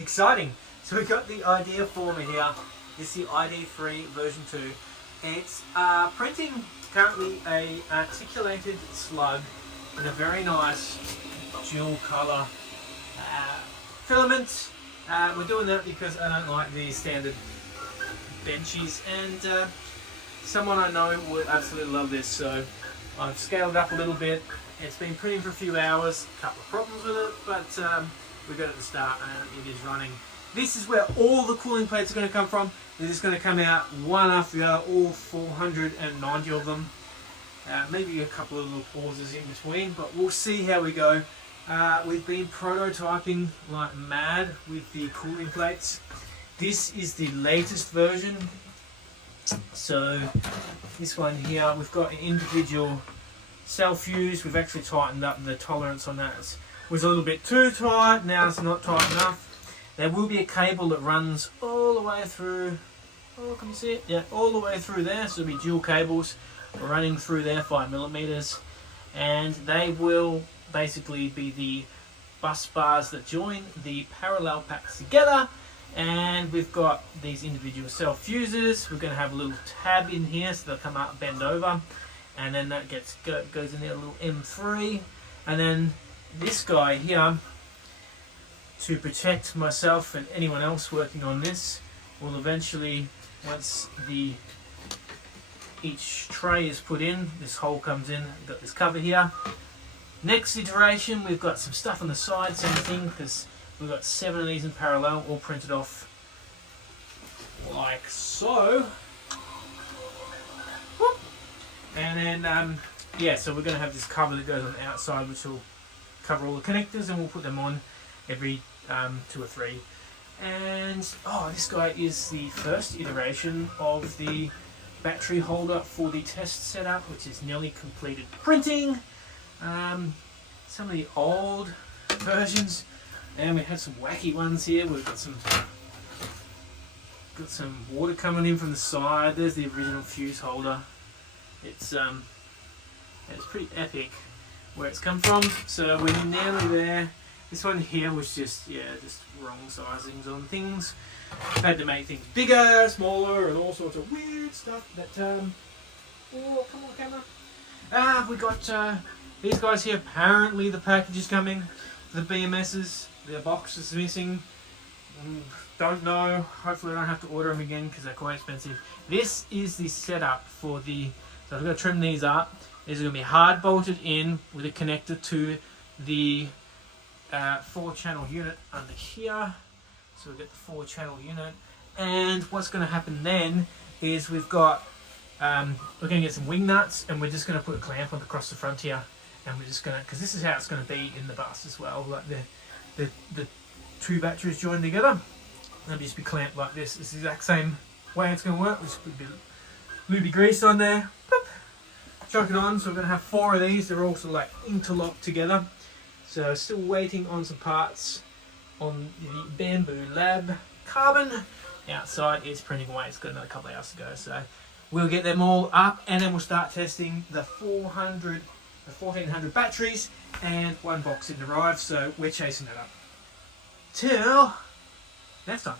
exciting. So we've got the idea former here. It's the ID3 version 2. It's printing currently a articulated slug in a very nice dual colour filament. We're doing that because I don't like the standard benchies, and someone I know would absolutely love this, so I've scaled it up a little bit. It's been printing for a few hours, a couple of problems with it, but we got it to start and it is running. This is where all the cooling plates are going to come from. They're just going to come out one after the other, all 490 of them. Maybe a couple of little pauses in between, but we'll see how we go. We've been prototyping like mad with the cooling plates. This is the latest version. So this one here, we've got an individual cell fuse. We've actually tightened up the tolerance on that. It was a little bit too tight, now it's not tight enough. There will be a cable that runs all the way through, oh, can you see it? Yeah, all the way through there. So there'll be dual cables running through there, 5mm, and they will basically be the bus bars that join the parallel packs together. And we've got these individual cell fuses. We're going to have a little tab in here so they'll come out and bend over, and then that goes in there, a little M3, and then this guy here, to protect myself and anyone else working on this, will eventually, once each tray is put in, this hole comes in, we've got this cover here. Next iteration, we've got some stuff on the side, same thing, because we've got 7 of these in parallel, all printed off like so. Whoop. And then, yeah, so we're going to have this cover that goes on the outside, which will cover all the connectors, and we'll put them on every 2 or 3. And oh, this guy is the first iteration of the battery holder for the test setup, which is nearly completed printing. Some of the old versions, and we have some wacky ones here. We've got some water coming in from the side. There's the original fuse holder. It's pretty epic where it's come from. So we're nearly there. This one here was just wrong sizings on things. I've had to make things bigger, smaller, and all sorts of weird stuff. That oh, come on, camera. We got these guys here. Apparently the package is coming. The BMSs, their box is missing. Don't know. Hopefully I don't have to order them again because they're quite expensive. This is the setup for the. So I'm going to trim these up. These are going to be hard bolted in with a connector to the 4-channel unit under here. So we've got the 4-channel unit, and what's going to happen then is we've got we're going to get some wing nuts, and we're just going to put a clamp on across the front here, and we're just going to, because this is how it's going to be in the bus as well, like the 2 batteries joined together. They'll just be clamped like this. It's the exact same way it's going to work. We'll just put a bit of lubey grease on there, boop, chuck it on. So we're going to have 4 of these. They're all sort of like interlocked together. So still waiting on some parts on the Bamboo Lab carbon. Outside it's printing away. It's got another couple of hours to go. So we'll get them all up, and then we'll start testing the 1400 batteries, and 1 box in arrived. So we're chasing that up till next time.